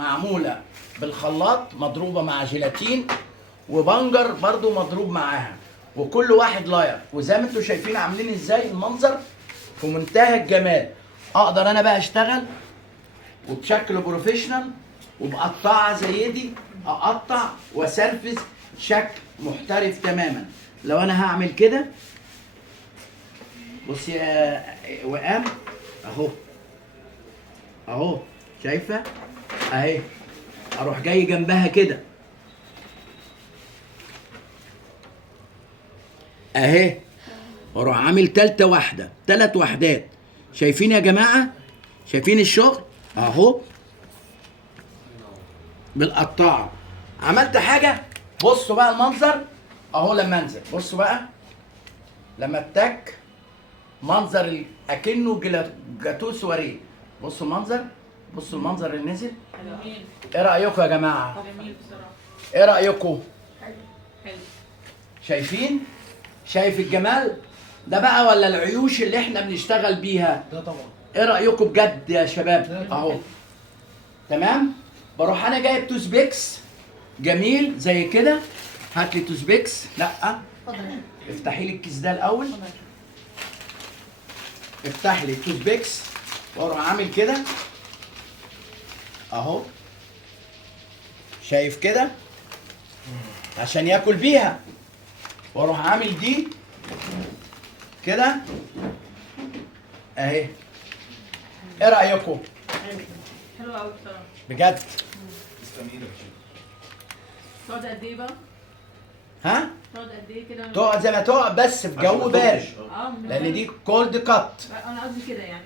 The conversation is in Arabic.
معموله بالخلاط مضروبه مع جيلاتين، وبنجر برضو مضروب معاها، وكل واحد لاير. وزي ما انتم شايفين عاملين ازاي المنظر في منتهى الجمال. اقدر انا بقى اشتغل وبشكل بروفيشنال وبقطعه زي دي، اقطع واسرفز شكل محترف تماما. لو انا هعمل كده بص يا وئام، اهو اهو شايفه اهي، اروح جاي جنبها كده اهي، واروح عامل تالتة واحدة، 3 وحدات. شايفين يا جماعة؟ شايفين الشغل؟ اهو بالقطاعة عملت حاجة. بصوا بقى المنظر اهو لما انزل، بصوا بقى لما اتك منظر اكنه جاتوه سواريه. بصوا المنظر، بصوا المنظر اللي نزل. جميل. ايه رأيكم يا جماعة؟ جميل بصراحة. ايه رأيكم؟ حلو. شايفين؟ شايف الجمال ده بقى ولا العيوش اللي احنا بنشتغل بيها؟ ده طبعا. ايه رأيكم بجد يا شباب؟ اهو تمام. بروح انا جايب توز بيكس جميل زي كده. هات لي توز بيكس. لا افتحي لي الكيس ده الاول، افتح لي التوز بيكس واروح عامل كده اهو. شايف كده عشان ياكل بيها، واروح عامل دي كده اهي. ايه رايكم حلو قوي بصراحة. بجد؟ تقعد قد ايه بقى؟ ها تقعد قد ايه كده؟ تقعد زي ما تقعد بس في جو بارد، اه لان دي كولد كات. انا قصدي كده يعني.